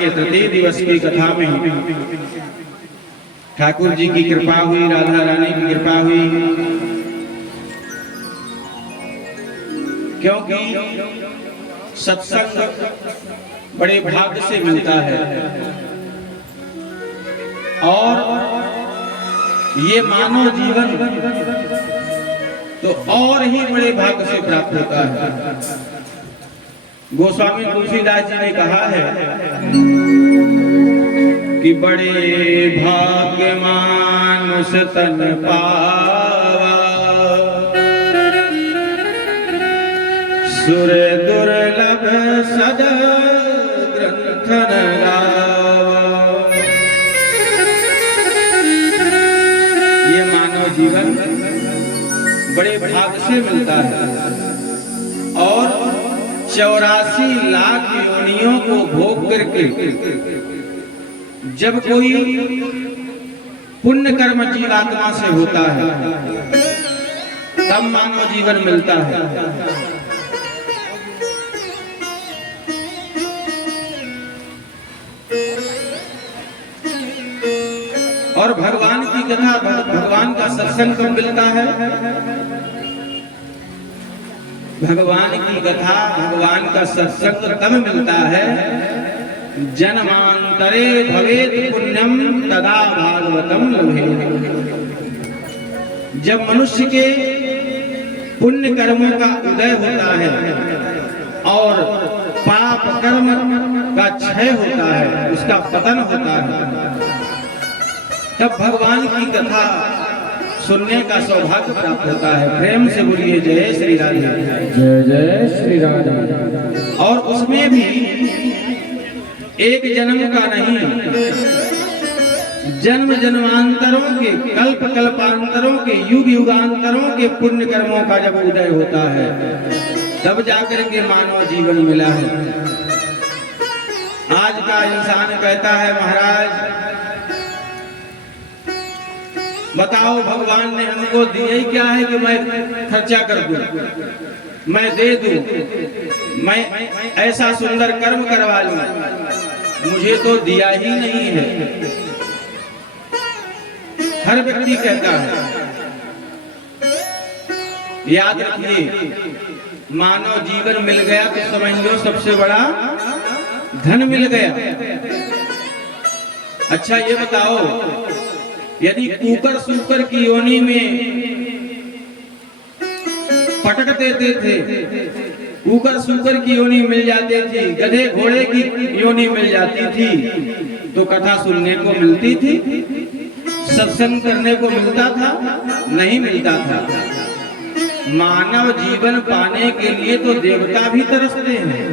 के तृतीय दिवस की कथा में ठाकुर जी की कृपा हुई, राधा रानी की कृपा हुई, क्योंकि सत्संग बड़े भाग्य से मिलता है और ये मानव जीवन तो और ही बड़े भाग्य से प्राप्त होता है। गोस्वामी तुलसीदास जी ने कहा है कि बड़े भाग्य मानुष तन पावा, सुर दुर्लभ सद ग्रंथन गावा। ये मानव जीवन बड़े भाग्य से मिलता है और 84 लाख योनियों को भोग करके जब कोई पुण्य कर्म जीवात्मा से होता है तब मानव जीवन मिलता है। और भगवान की कथा, भगवान का सत्संग कब मिलता है? भगवान की कथा, भगवान का सत्संग तब मिलता है जन्मांतरे भवेत पुण्यम तदा भागवतम लभे। जब मनुष्य के पुण्य कर्मों का उदय होता है और पाप कर्म का क्षय होता है, उसका पतन होता है, तब भगवान की कथा सुनने का सौभाग्य प्राप्त होता है। प्रेम से बोलिए जय श्री राधे, जय जय श्री राधे। और उसमें भी एक जन्म का नहीं, जन्म जन्मांतरों के, कल्प कल्पांतरों के, युग युगांतरों के पुण्य कर्मों का जब उदय होता है तब जाकर के मानव जीवन मिला है। आज का इंसान कहता है महाराज बताओ भगवान ने हमको दिया ही क्या है कि मैं खर्चा कर दूं, मैं दे दूं, मैं ऐसा सुंदर कर्म करवा लूं, मुझे तो दिया ही नहीं है। हर व्यक्ति कहता है। याद रखिए, मानव जीवन मिल गया तो समझ लो सबसे बड़ा धन मिल गया। अच्छा ये बताओ, यदि कुकर सूकर की योनि में पटक देते थे, कुकर सूकर की योनि मिल जाती थी, गधे घोड़े की योनि मिल जाती थी, तो कथा सुनने को मिलती थी, सत्संग करने को मिलता था? नहीं मिलता था। मानव जीवन पाने के लिए तो देवता भी तरसते हैं,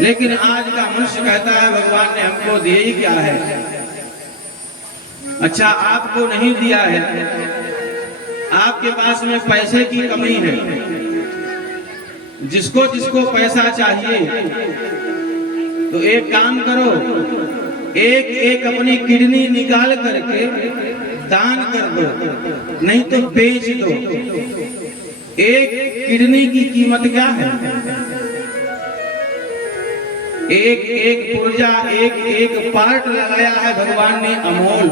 लेकिन आज का मनुष्य कहता है भगवान ने हमको दिया ही क्या है। अच्छा आपको नहीं दिया है, आपके पास में पैसे की कमी है, जिसको जिसको पैसा चाहिए तो एक काम करो, एक एक अपनी किडनी निकाल करके दान कर दो, नहीं तो बेच दो। एक किडनी की कीमत क्या है? एक एक पुर्जा, एक एक पार्ट लगाया है भगवान ने अमोल।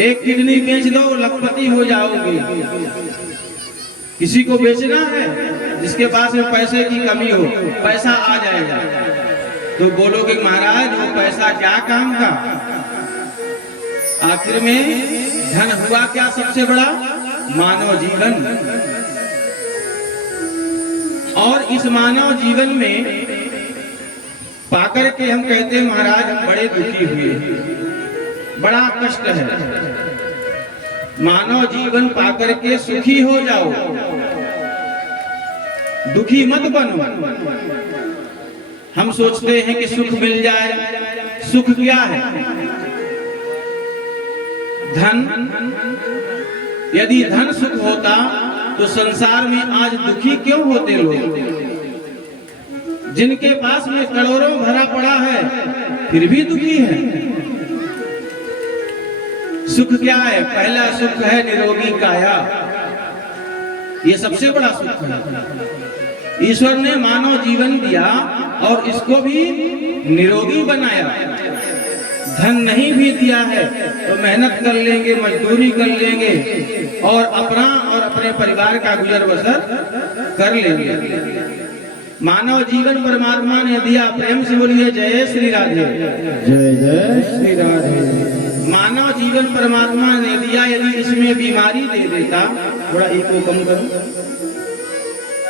एक किडनी बेच दो, लखपति हो जाओगे। किसी को बेचना है जिसके पास में पैसे की कमी हो, पैसा आ जाएगा तो बोलोगे महाराज वो पैसा क्या काम का? आखिर में धन हुआ क्या सबसे बड़ा? मानव जीवन। और इस मानव जीवन में पाकर के हम कहते हैं महाराज बड़े दुखी हुए, बड़ा कष्ट है। मानव जीवन पाकर के सुखी हो जाओ, दुखी मत बनो। हम सोचते हैं कि सुख मिल जाए। सुख क्या है? धन। यदि धन सुख होता तो संसार में आज दुखी क्यों होते लोग? जिनके पास में करोड़ों भरा पड़ा है फिर भी दुखी है। सुख क्या है? पहला सुख है निरोगी काया। ये सबसे बड़ा सुख है। ईश्वर ने मानव जीवन दिया और इसको भी निरोगी बनाया। धन नहीं भी दिया है तो मेहनत कर लेंगे, मजदूरी कर लेंगे और अपना और अपने परिवार का गुजर बसर कर लेंगे। मानव जीवन परमात्मा ने दिया। प्रेम से बोलिए जय श्री राधे। जय जय श्री राधे। मानव जीवन परमात्मा ने दिया। यदि इसमें बीमारी दे देता, थोड़ा इको कम करो,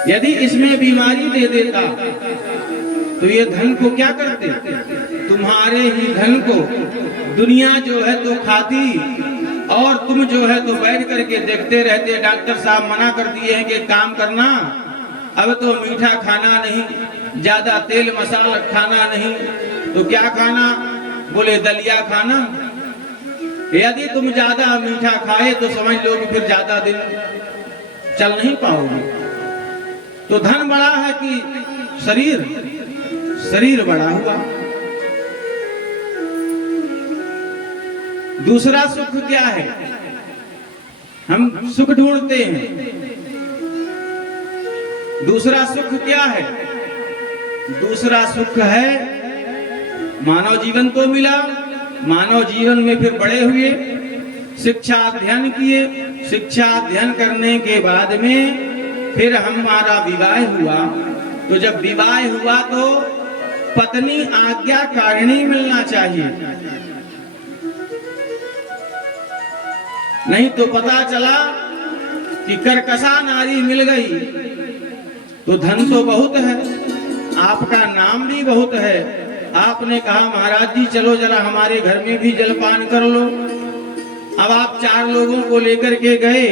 यदि इसमें बीमारी दे देता तो ये धन को क्या करते? तुम्हारे ही धन को दुनिया जो है तो खाती और तुम जो है तो बैठ करके देखते रहते। डॉक्टर साहब मना कर दिए हैं कि काम करना, अब तो मीठा खाना नहीं, ज्यादा तेल मसाला खाना नहीं, तो क्या खाना? बोले दलिया खाना। यदि तुम ज्यादा मीठा खाए तो समझ लो कि फिर ज्यादा दिन चल नहीं पाओगे। तो धन बड़ा है कि शरीर बड़ा हुआ। दूसरा सुख क्या है? हम सुख ढूंढते हैं। दूसरा सुख क्या है? दूसरा सुख है मानव जीवन को मिला। मानव जीवन में फिर बड़े हुए, शिक्षा अध्ययन किए। शिक्षा अध्ययन करने के बाद में फिर हमारा विवाह हुआ। तो जब विवाह हुआ तो पत्नी आज्ञाकारिणी मिलना चाहिए, नहीं तो पता चला कि कर्कशा नारी मिल गई तो धन तो बहुत है, आपका नाम भी बहुत है। आपने कहा महाराज जी चलो जरा हमारे घर में भी जलपान कर लो। अब आप 4 लोगों को लेकर के गए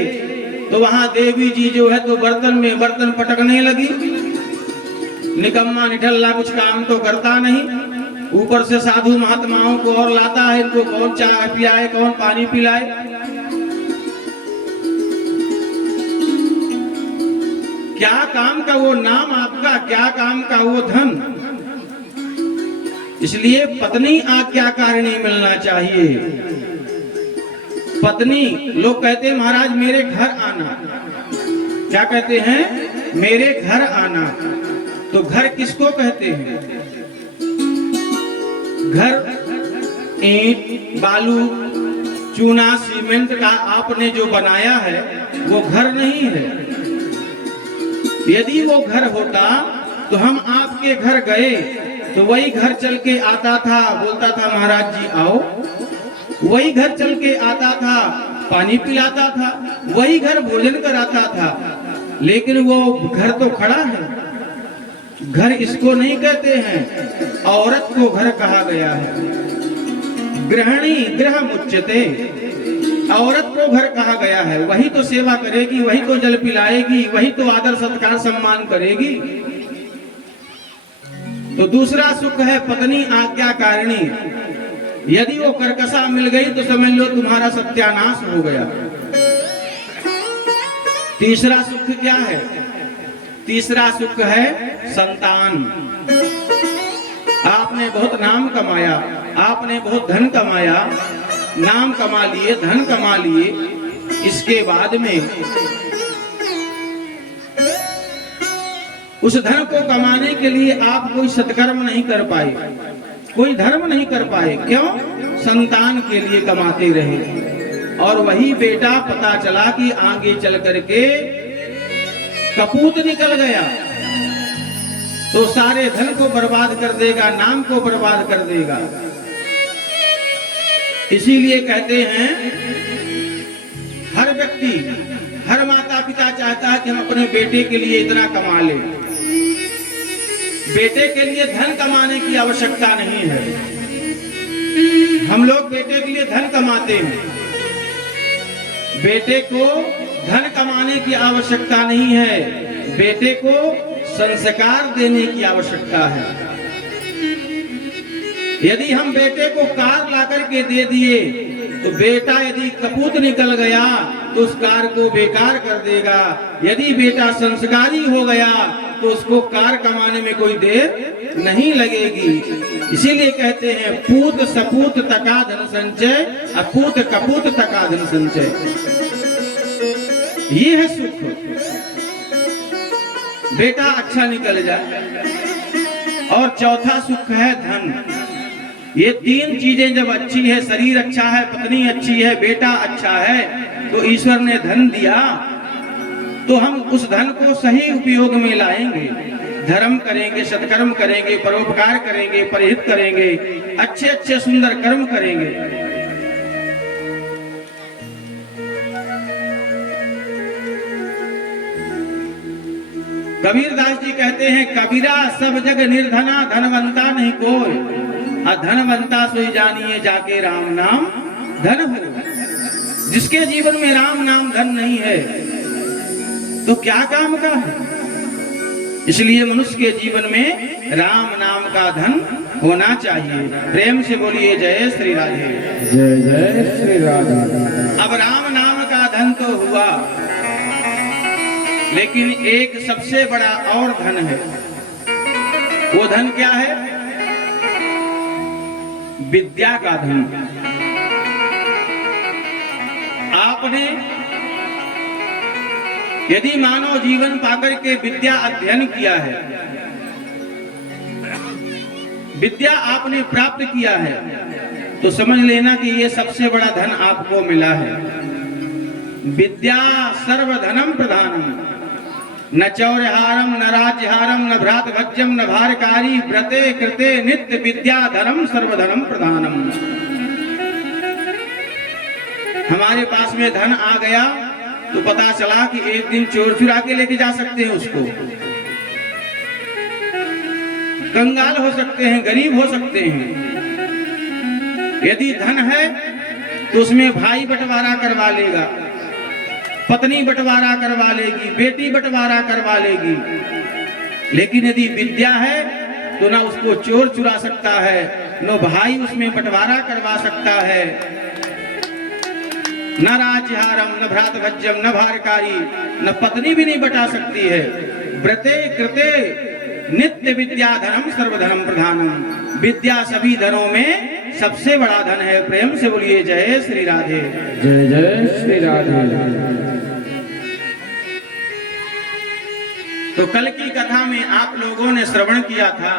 तो वहां देवी जी जो है तो बर्तन पटकने लगी। निकम्मा निठल्ला कुछ काम तो करता नहीं, ऊपर से साधु महात्माओं को और लाता है। इनको कौन चाय पिलाए, कौन पानी पिलाए। क्या काम का वो नाम आपका, क्या काम का वो धन। इसलिए पत्नी आज्ञाकारिणी मिलना चाहिए। पत्नी, लोग कहते हैं महाराज मेरे घर आना। क्या कहते हैं? मेरे घर आना। तो घर किसको कहते हैं? घर ईंट, बालू, चूना, सीमेंट का आपने जो बनाया है वो घर नहीं है। यदि वो घर होता तो हम आपके घर गए तो वही घर चल के आता था, बोलता था महाराज जी आओ। वही घर चल के आता था, पानी पिलाता था, वही घर भोजन कराता था। लेकिन वो घर तो खड़ा है। घर इसको नहीं कहते हैं, औरत को घर कहा गया है। गृहिणी गृह मुच्यते, औरत को घर कहा गया है। वही तो सेवा करेगी, वही तो जल पिलाएगी, वही तो आदर सत्कार सम्मान करेगी। तो दूसरा सुख है पत्नी आज्ञाकारिणी। यदि वो कर्कशा मिल गई तो समझ लो तुम्हारा सत्यानाश हो गया। तीसरा सुख क्या है? तीसरा सुख है संतान। आपने बहुत नाम कमाया, आपने बहुत धन कमाया, नाम कमा लिए, धन कमा लिए, इसके बाद में उस धन को कमाने के लिए आप कोई सत्कर्म नहीं कर पाए, कोई धर्म नहीं कर पाए। क्यों? संतान के लिए कमाते रहे और वही बेटा पता चला कि आगे चल करके कपूत निकल गया तो सारे धन को बर्बाद कर देगा, नाम को बर्बाद कर देगा। इसीलिए कहते हैं हर व्यक्ति, हर माता पिता चाहता है कि हम अपने बेटे के लिए इतना कमा लें। बेटे के लिए धन कमाने की आवश्यकता नहीं है। हम लोग बेटे के लिए धन कमाते हैं। बेटे को धन कमाने की आवश्यकता नहीं है, बेटे को संस्कार देने की आवश्यकता है। यदि हम बेटे को कार ला करके दे दिए तो बेटा यदि कपूत निकल गया तो उस कार को बेकार कर देगा। यदि बेटा संस्कारी हो गया तो उसको कार कमाने में कोई देर नहीं लगेगी। इसीलिए कहते हैं पूत सपूत तका धन संचय, अपूत कपूत तका धन संचय। ये है सुख। बेटा अच्छा निकल जाए, और चौथा सुख है धन। ये तीन चीजें जब अच्छी है, शरीर अच्छा है, पत्नी अच्छी है, बेटा अच्छा है, तो ईश्वर ने धन दिया, तो हम उस धन को सही उपयोग में लाएंगे, धर्म करेंगे, सत्कर्म करेंगे, परोपकार करेंगे, परिहित करेंगे, अच्छे अच्छे सुंदर कर्म करेंगे। कबीरदास जी कहते हैं, कबीरा सब जग निर्धना, धनवंता नहीं कोई, धनवंता सोई जानिए जाके राम नाम धन हो। जिसके जीवन में राम नाम धन नहीं है तो क्या काम का है। इसलिए मनुष्य के जीवन में राम नाम का धन होना चाहिए। प्रेम से बोलिए जय श्री राधे। जय जय श्री राधे। अब राम नाम का धन तो हुआ, लेकिन एक सबसे बड़ा और धन है। वो धन क्या है? विद्या का धन। आपने यदि मानव जीवन पाकर के विद्या अध्ययन किया है, विद्या आपने प्राप्त किया है, तो समझ लेना कि ये सबसे बड़ा धन आपको मिला है। विद्या सर्वधनम प्रधानम, न चौर्यहारम न राज्यहारम न भ्रातभज्यम न भारकारी, व्रते कृते नित्य विद्याधरम सर्वधनम प्रधानम। हमारे पास में धन आ गया तो पता चला कि एक दिन चोर चुरा के लेके जा सकते हैं उसको, कंगाल हो सकते हैं, गरीब हो सकते हैं। यदि धन है तो उसमें भाई बंटवारा करवा लेगा, पत्नी बंटवारा करवा लेगी, बेटी बंटवारा करवा लेगी। लेकिन यदि विद्या है तो ना उसको चोर चुरा सकता है, न भाई उसमें बंटवारा करवा सकता है, न राज्यहारम न भ्रातभज्यम न भारकारी, न पत्नी भी नहीं बटा सकती है। व्रते कृते नित्य विद्याधनम सर्वधनम प्रधानम। विद्या सभी धनों में सबसे बड़ा धन है। प्रेम से बोलिए जय श्री राधे। जय जय श्री राधे। तो कल की कथा में आप लोगों ने श्रवण किया था